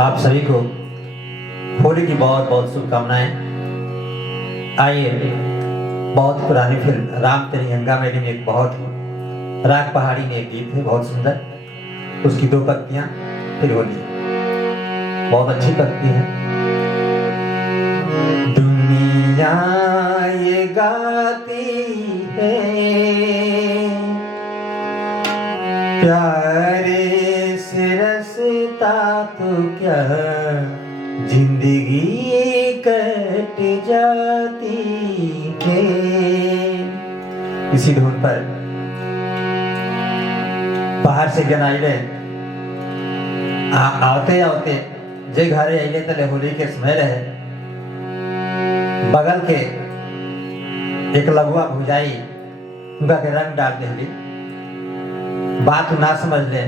आप सभी को होली की बहुत बहुत शुभकामनाएं। आइए, बहुत पुरानी फिल्म राम तेरी गंगा मैली में एक बहुत राग पहाड़ी में एक गीत है बहुत सुंदर, उसकी दो पंक्तियां, फिर होली बहुत अच्छी पंक्ति है। दुनिया ये गाती है प्यारे से रसता तो क्या जिंदगी कट जाती है। इसी धुन पर बाहर से जन आइले आते आते जे घरे आइले तले होली के समय रहे, बगल के एक लघुआ भुजाई उनका के रंग डाल दे, बात ना समझ ले,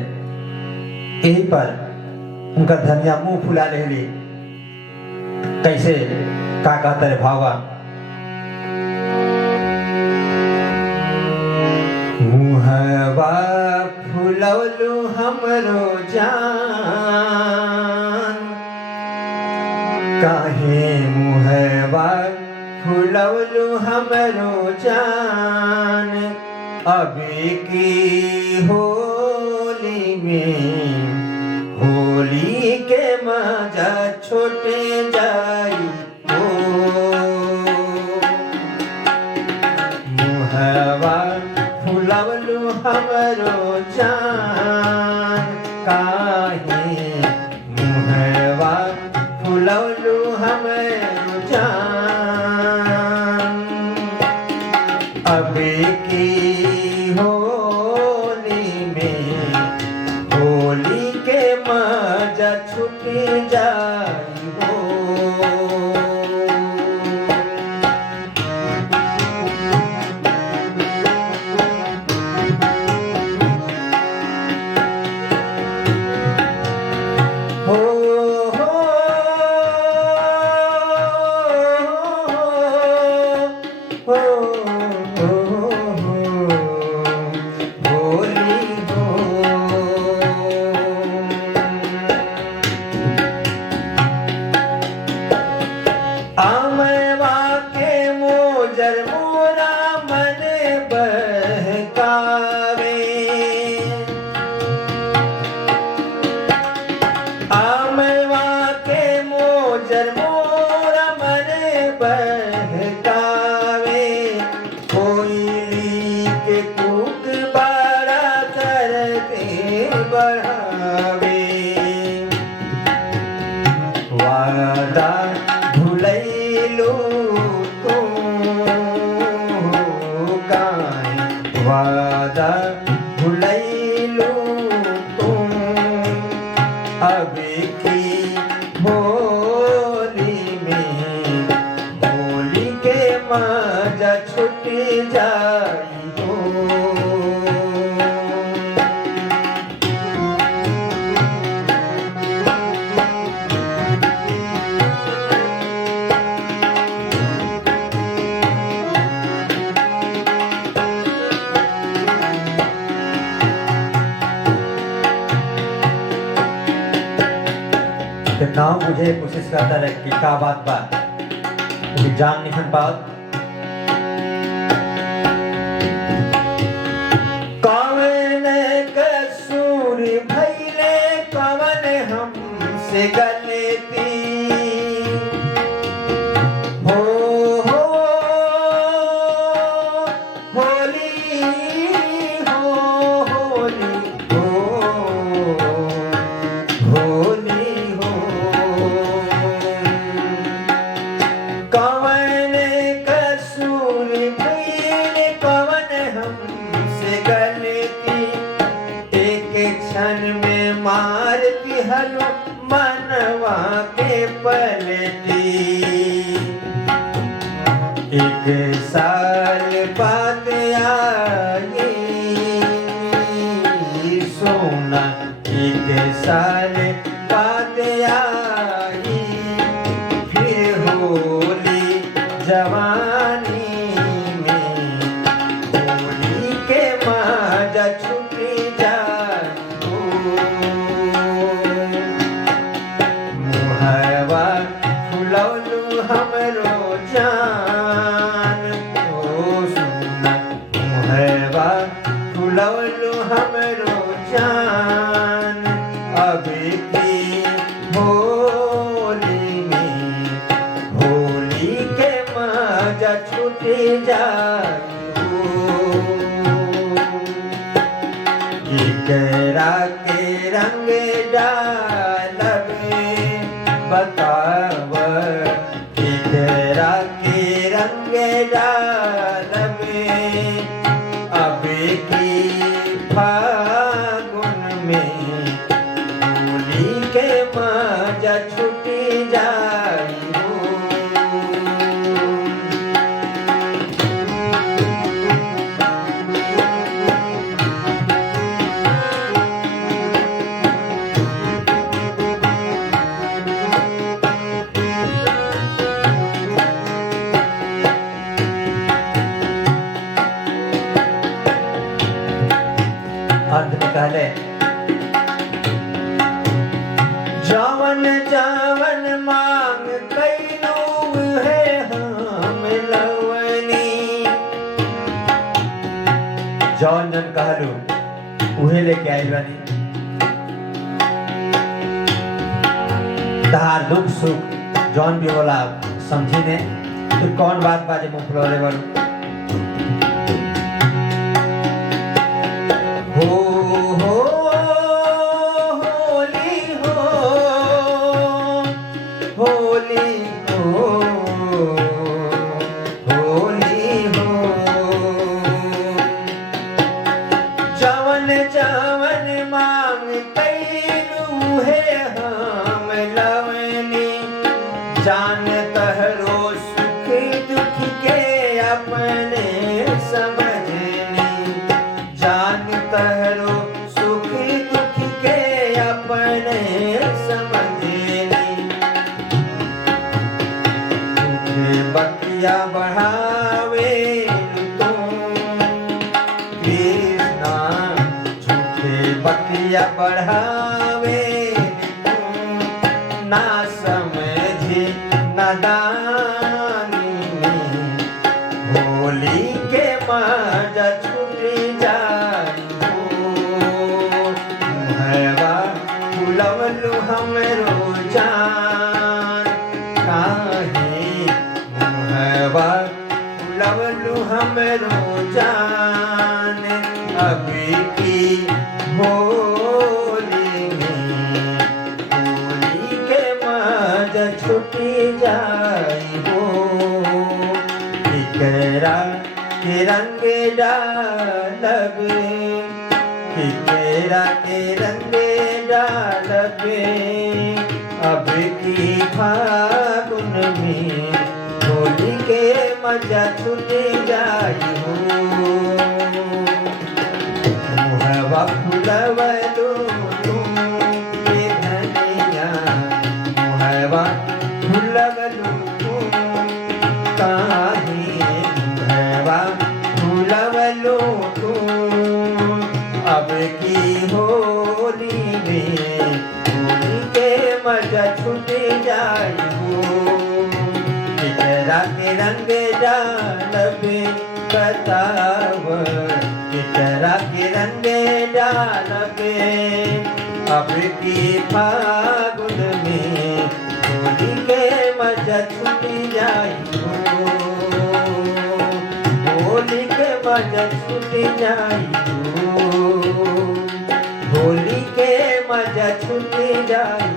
यही पर उनका धनिया मुंह फुला ले। कैसे का कहता रे भावा, मुहवा फुलवलू हमरो जान, काहे मुहवा फुलवलू हमरो जान, अभी की होली में होली के मजा छोटे जाई हो। मुहवा फुलवलू हमरो जान, काहे मुहवा फुलवलू हमरो जान, अबे की होली में होली के मजा छूट जाई हो। मोरा मन बहकावे, आमवा के मोजर मोरा मन बहकावे, कोयली के कूक बड़ा करते बढ़ावे, वादा भुलैलो वादा भुलैलो तुम, अभी की होली में होली के मजा छूट जाई हो। कितना मुझे कोशिश करता रहे कि का बात बात जान निकल पाओ। कवन कसूर भइले कवन हमसे गलती, हो होली हो होली हो होली हो, कवन केकरा के रंग डालब बताव, केकरा के रंग डालब अब की फागुन में होली के मजा छुटी जाई हो। अंत में कहले जवन जवन मांग कैलू है हम लवनी, जौन जन कहलू उहे लेके आइल बानी। तहार दुख सुख जौन भी होला समझी ने तो कौन बात बाजे मुंह फुलौले बारू। हो होली हो, होली हो, होली हो, जवन जवन मांग कैलू है हम लवनी, जान तहरो सुख दुख के अपने समझनी, जान तहरो सुख दुख के अपने समझनी। तुझे बतिया बढ़ावे तुम कृष्णा, झूठे बतिया बढ़ावे तुम ना समझे नादानी, होली के मजा छुटी जाई हो। मुहवा फुलवलू हमरो जान काहे, मुहवा फुलवलू हमरो जान अभी की होली में होली के मजा छुटी जाई हो। केकरा के रंग डालब, केकरा के रंग डालब अब की फागुन में होली के मजा छूट जाई हो। मुहवा फुलवलू तुम के धनिया, मुहवा फुलवलू तुम काहे, मुहवा फुलवलू तुम अब की होली में होली के मजा छूट जाई हो। केकरा के रंग डालब बताव, केकरा के रंग डालब अब की फागुन में होली के मजा छूट जाई हो। होली के मजा छूट जाई हो, होली के मजा छूट जाई।